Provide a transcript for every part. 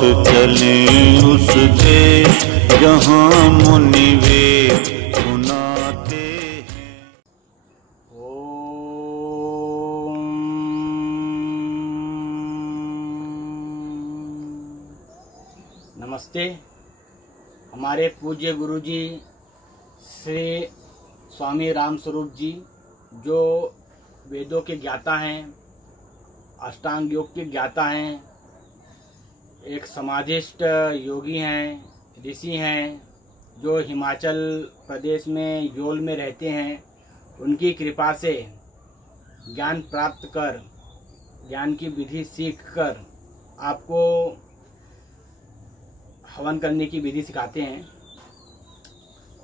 चले उस देश जहाँ मुनि वेद सुनाते हैं। ओम नमस्ते। हमारे पूज्य गुरुजी श्री स्वामी राम स्वरूप जी, जो वेदों के ज्ञाता हैं, अष्टांग योग के ज्ञाता हैं, एक समाधिष्ट योगी हैं, ऋषि हैं, जो हिमाचल प्रदेश में योल में रहते हैं। उनकी कृपा से ज्ञान प्राप्त कर, ज्ञान की विधि सीख कर आपको हवन करने की विधि सिखाते हैं।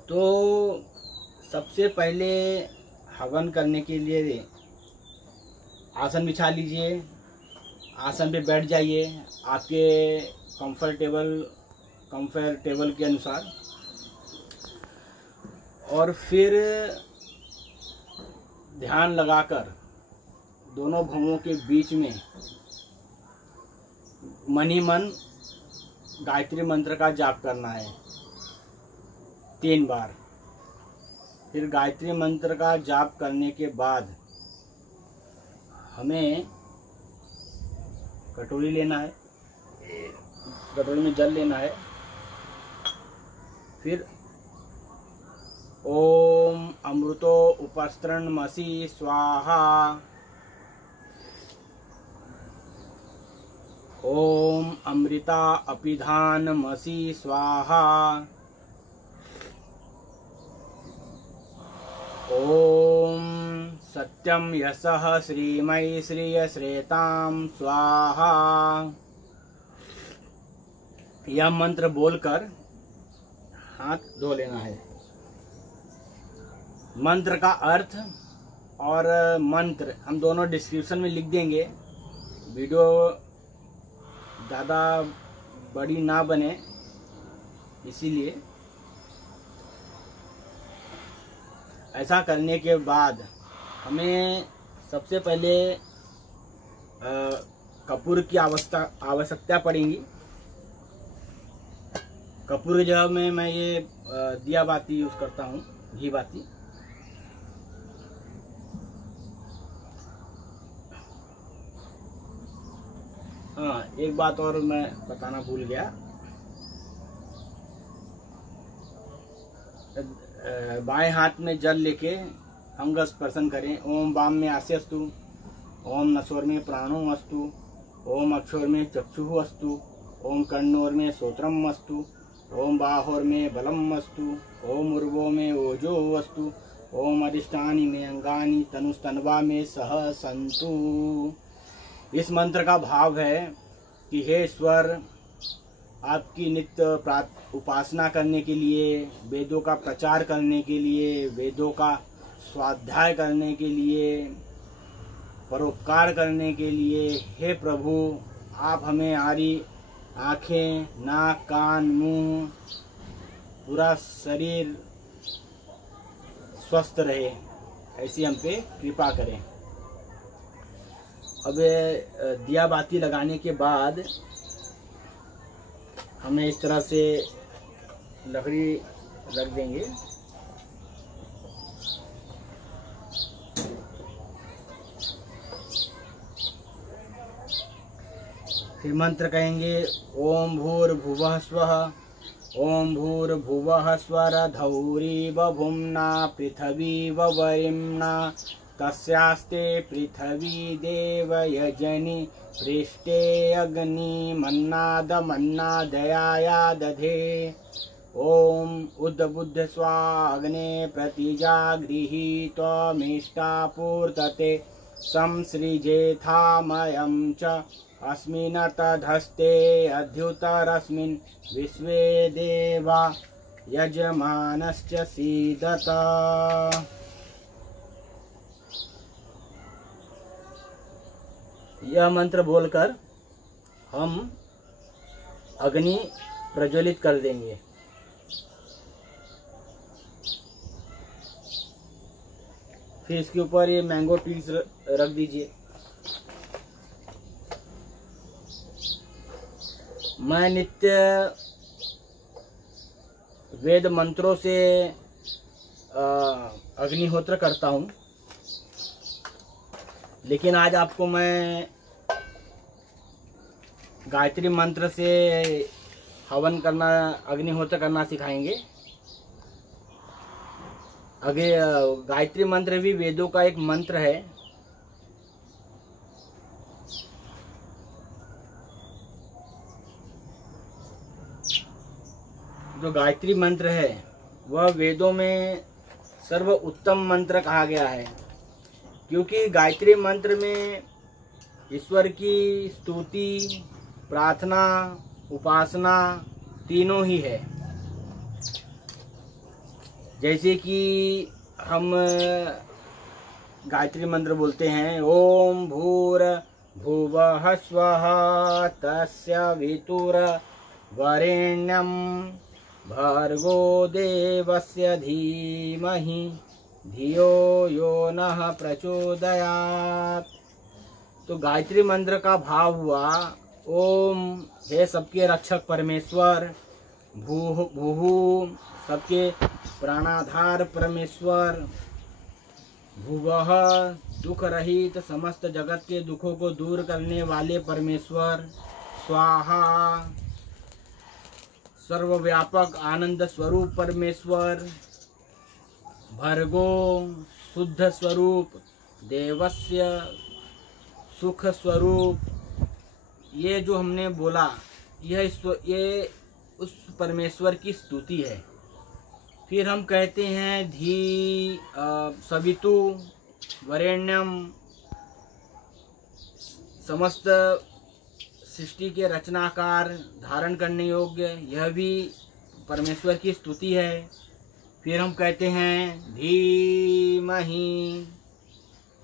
तो सबसे पहले हवन करने के लिए आसन बिछा लीजिए, आसन पे बैठ जाइए आपके कंफर्टेबल के अनुसार, और फिर ध्यान लगाकर दोनों भुवों के बीच में मन ही मन गायत्री मंत्र का जाप करना है 3 बार। फिर गायत्री मंत्र का जाप करने के बाद हमें कटोरी लेना है, कटोरी में जल लेना है। फिर ओम अमृतो उपस्तरणमसि स्वाहा, ओम अमृता अपिधानमसि स्वाहा, ओम सत्यम यशः श्रीमयी श्रीयश्रेतां स्वाहा। यह मंत्र बोलकर हाथ धो लेना है। मंत्र का अर्थ और मंत्र हम दोनों डिस्क्रिप्शन में लिख देंगे। वीडियो ज़्यादा बड़ी ना बने, इसीलिए। ऐसा करने के बाद हमें सबसे पहले कपूर की आवश्यकता पड़ेगी। कपूर की जगह में मैं ये दिया बाती यूज़ करता हूँ, घी बाती। हाँ, एक बात और मैं बताना भूल गया। बाएं हाथ में जल लेके अंग स्पर्शन करें। ओम वाम में आस्यस्तु, ओम नसोर में प्राणो अस्तु, ओम अक्षोर में चक्षुः अस्तु, ओम कर्णोर में श्रोत्रम अस्तु, ओम बाहोर में बलम अस्तु, ओम उर्वो में ओजो अस्तु, ओम अधिष्ठानी में अंगानी, तनुस्तनवा में सह संतु। इस मंत्र का भाव है कि हे ईश्वर, आपकी नित्य उपासना करने के लिए, वेदों का प्रचार करने के लिए, वेदों का स्वाध्याय करने के लिए, परोपकार करने के लिए, हे प्रभु, आप हमें हमारी आँखें, नाक, कान, मुंह, पूरा शरीर स्वस्थ रहे, ऐसी हम पे कृपा करें। अब दिया बाती लगाने के बाद हमें इस तरह से लकड़ी रख देंगे। फिर मंत्र कहेंगे ओम भूर्भुवः स्वः, ओम भूर्भुवः स्वरधौरी बभुम्ना पृथ्वी वरिम्ना, तस्यास्ते पृथ्वी देव यजनि, पृष्ठे अग्नि मन्नादया दधे। ओम उद्बुद्ध स्वाग्ने प्रतिजागृही त्वमिष्टापूर्तते, संसृजेथामयं च अस्मिन् तधस्ते अध्युतरस्मिन्, विश्वे देवा यजमानश्च सीदत। यह मंत्र बोलकर हम अग्नि प्रज्वलित कर देंगे। फिर इसके ऊपर ये मैंगो पीस रख दीजिए। मैं नित्य वेद मंत्रों से अग्निहोत्र करता हूँ, लेकिन आज आपको मैं गायत्री मंत्र से हवन करना, अग्निहोत्र करना सिखाएंगे। आगे गायत्री मंत्र भी वेदों का एक मंत्र है। जो गायत्री मंत्र है वह वेदों में सर्व उत्तम मंत्र कहा गया है, क्योंकि गायत्री मंत्र में ईश्वर की स्तुति, प्रार्थना, उपासना तीनों ही है। जैसे कि हम गायत्री मंत्र बोलते हैं, ओम भूर भुवः स्वः तस्य वितुर्वरेण्यं भर्गो देवस्य धीमहि धियो यो नः प्रचोदयात्। तो गायत्री मंत्र का भाव हुआ, ओम हे सबके रक्षक परमेश्वर, भूहु सबके प्राणाधार परमेश्वर, भुवः दुख रहित समस्त जगत के दुखों को दूर करने वाले परमेश्वर, स्वाहा सर्वव्यापक आनंद स्वरूप परमेश्वर, भर्गो शुद्ध स्वरूप, देवस्य सुख स्वरूप। ये जो हमने बोला ये उस परमेश्वर की स्तुति है। फिर हम कहते हैं धी सवितु वरेण्यम, समस्त सृष्टि के रचनाकार, धारण करने योग्य, यह भी परमेश्वर की स्तुति है। फिर हम कहते हैं धीमहि,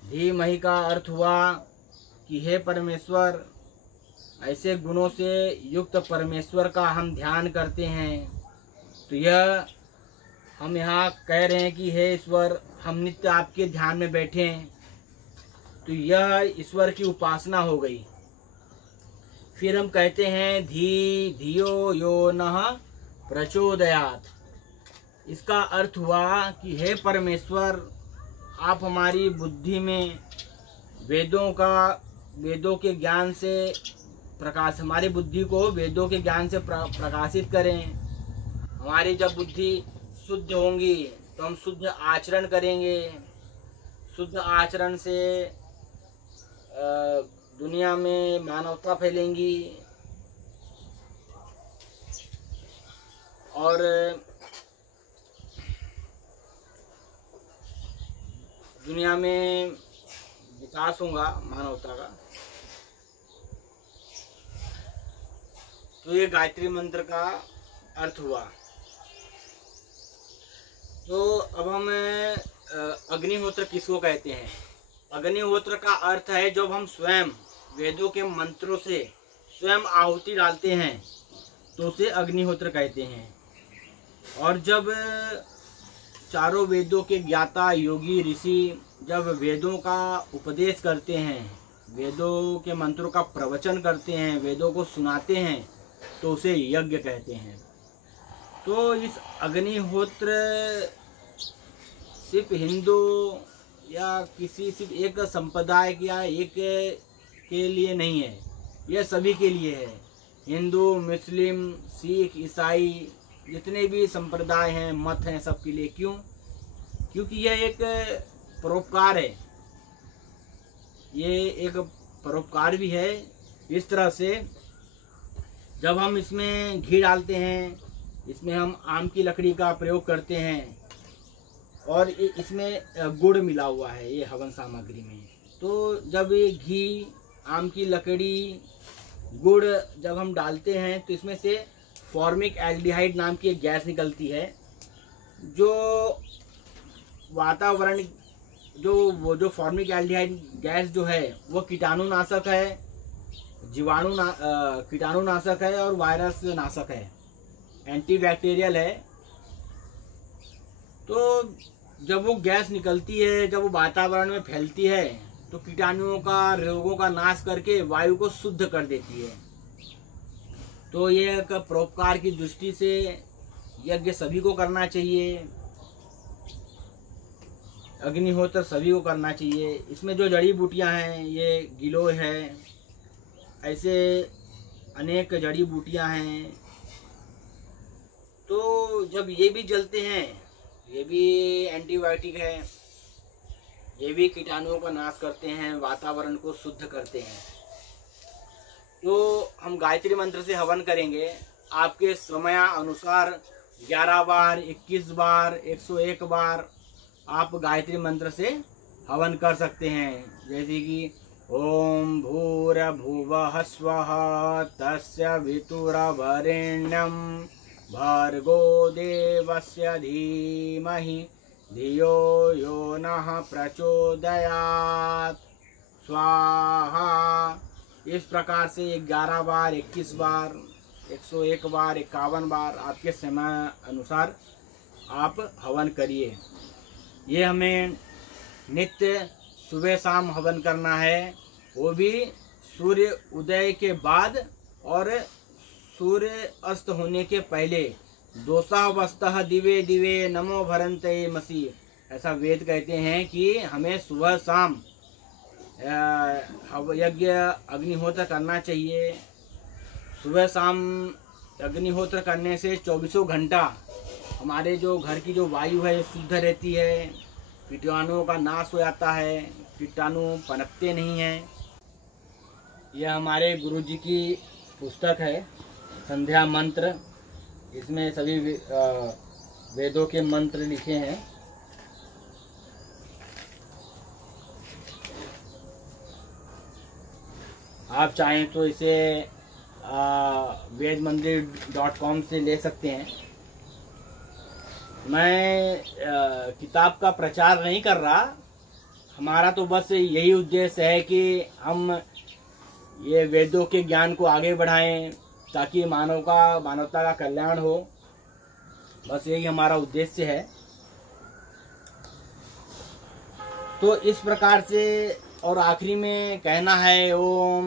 धीमहि का अर्थ हुआ कि हे परमेश्वर, ऐसे गुणों से युक्त परमेश्वर का हम ध्यान करते हैं। तो यह हम यहाँ कह रहे हैं कि हे ईश्वर, हम नित्य आपके ध्यान में बैठे हैं, तो यह ईश्वर की उपासना हो गई। फिर हम कहते हैं धियो यो नः प्रचोदयात्। इसका अर्थ हुआ कि हे परमेश्वर, आप हमारी बुद्धि में वेदों के ज्ञान से प्रकाश, हमारी बुद्धि को वेदों के ज्ञान से प्रकाशित करें। हमारी जब बुद्धि शुद्ध होंगी तो हम शुद्ध आचरण करेंगे। शुद्ध आचरण से दुनिया में मानवता फैलेंगी और दुनिया में विकास होगा मानवता का। तो ये गायत्री मंत्र का अर्थ हुआ। तो अब हम अग्निहोत्र किसको कहते हैं? अग्निहोत्र का अर्थ है जब हम स्वयं वेदों के मंत्रों से स्वयं आहुति डालते हैं तो उसे अग्निहोत्र कहते हैं। और जब चारों वेदों के ज्ञाता योगी ऋषि जब वेदों का उपदेश करते हैं, वेदों के मंत्रों का प्रवचन करते हैं, वेदों को सुनाते हैं, तो उसे यज्ञ कहते हैं। तो इस अग्निहोत्र सिर्फ हिंदू या किसी सिर्फ एक संप्रदाय या एक के लिए नहीं है, यह सभी के लिए है। हिंदू, मुस्लिम, सिख, ईसाई, जितने भी संप्रदाय हैं, मत हैं, सबके लिए। क्यों? क्योंकि यह एक परोपकार है, ये एक परोपकार भी है। इस तरह से जब हम इसमें घी डालते हैं, इसमें हम आम की लकड़ी का प्रयोग करते हैं और इसमें गुड़ मिला हुआ है ये हवन सामग्री में। तो जब ये घी, आम की लकड़ी, गुड़ जब हम डालते हैं तो इसमें से फॉर्मिक एल्डिहाइड नाम की एक गैस निकलती है, जो वातावरण जो फॉर्मिक एल्डिहाइड गैस जो है वो कीटाणुनाशक है, कीटाणुनाशक है और वायरस नाशक है, एंटीबैक्टीरियल है। तो जब वो गैस निकलती है, जब वो वातावरण में फैलती है, तो कीटाणुओं का, रोगों का नाश करके वायु को शुद्ध कर देती है। तो ये एक परोपकार की दृष्टि से यज्ञ सभी को करना चाहिए, अग्निहोत्र सभी को करना चाहिए। इसमें जो जड़ी बूटियां हैं, ये गिलोय है, ऐसे अनेक जड़ी बूटियां हैं। तो जब ये भी जलते हैं, ये भी एंटीबायोटिक है, ये भी कीटाणुओं का नाश करते हैं, वातावरण को शुद्ध करते हैं। तो हम गायत्री मंत्र से हवन करेंगे। आपके समय अनुसार 11 बार, 21 बार, 101 बार आप गायत्री मंत्र से हवन कर सकते हैं। जैसे कि ओम भूर्भुवः स्वः तस्य वितुरवरेण्यं भर्गो देवस्य धीमहि धियो यो नः प्रचोदयात् स्वाहा। इस प्रकार से 11 बार, 21 बार, 101 बार, 51 बार आपके समय अनुसार आप हवन करिए। ये हमें नित्य सुबह शाम हवन करना है, वो भी सूर्य उदय के बाद और सूर्य अस्त होने के पहले। दोषा वस्तः दिवे दिवे नमो भरन्ते मसी, ऐसा वेद कहते हैं कि हमें सुबह शाम यज्ञ अग्निहोत्र करना चाहिए। सुबह शाम अग्निहोत्र करने से 24 घंटा हमारे जो घर की जो वायु है शुद्ध रहती है, कीटाणुओं का नाश हो जाता है, कीटाणु पनपते नहीं हैं। यह हमारे गुरुजी की पुस्तक है संध्या मंत्र। इसमें सभी वेदों के मंत्र लिखे हैं। आप चाहें तो इसे vedmandir.com से ले सकते हैं। मैं किताब का प्रचार नहीं कर रहा, हमारा तो बस यही उद्देश्य है कि हम ये वेदों के ज्ञान को आगे बढ़ाएं ताकि मानवता का कल्याण हो। बस यही हमारा उद्देश्य है। तो इस प्रकार से और आखिरी में कहना है ओम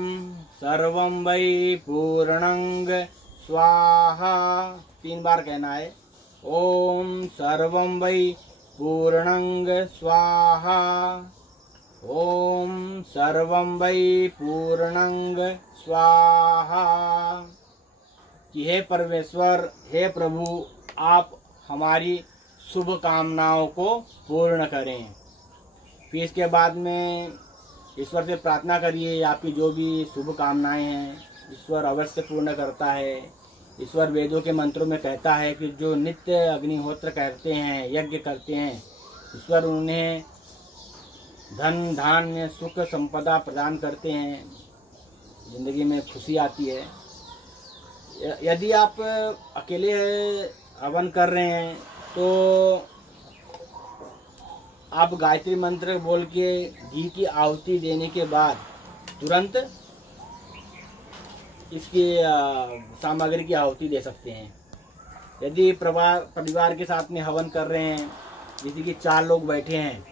सर्वं वै पूर्णंग स्वाहा, 3 बार कहना है। ओम सर्वं वै पूर्णंग स्वाहा, ओम सर्वं वै पूर्णंग स्वाहा। कि हे परमेश्वर, हे प्रभु, आप हमारी शुभ कामनाओं को पूर्ण करें। फिर इसके बाद में ईश्वर से प्रार्थना करिए, आपकी जो भी शुभ कामनाएं हैं ईश्वर अवश्य पूर्ण करता है। ईश्वर वेदों के मंत्रों में कहता है कि जो नित्य अग्निहोत्र करते हैं, यज्ञ करते हैं, ईश्वर उन्हें धन धान्य सुख संपदा प्रदान करते हैं, जिंदगी में खुशी आती है। यदि आप अकेले हवन कर रहे हैं तो आप गायत्री मंत्र बोल के घी की आहुति देने के बाद तुरंत इसकी सामग्री की आहुति दे सकते हैं। यदि परिवार के साथ में हवन कर रहे हैं, जैसे कि 4 लोग बैठे हैं,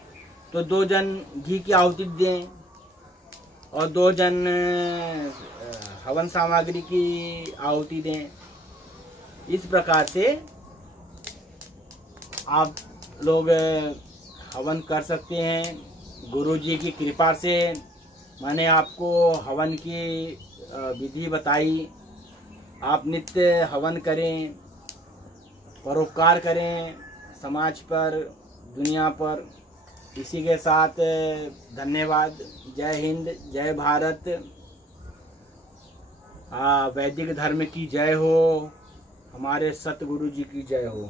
तो 2 जन घी की आहुति दें और 2 जन हवन सामग्री की आहुति दें। इस प्रकार से आप लोग हवन कर सकते हैं। गुरु जी की कृपा से मैंने आपको हवन की विधि बताई। आप नित्य हवन करें, परोपकार करें समाज पर, दुनिया पर। इसी के साथ धन्यवाद। जय हिंद, जय भारत। वैदिक धर्म की जय हो, हमारे सतगुरु जी की जय हो।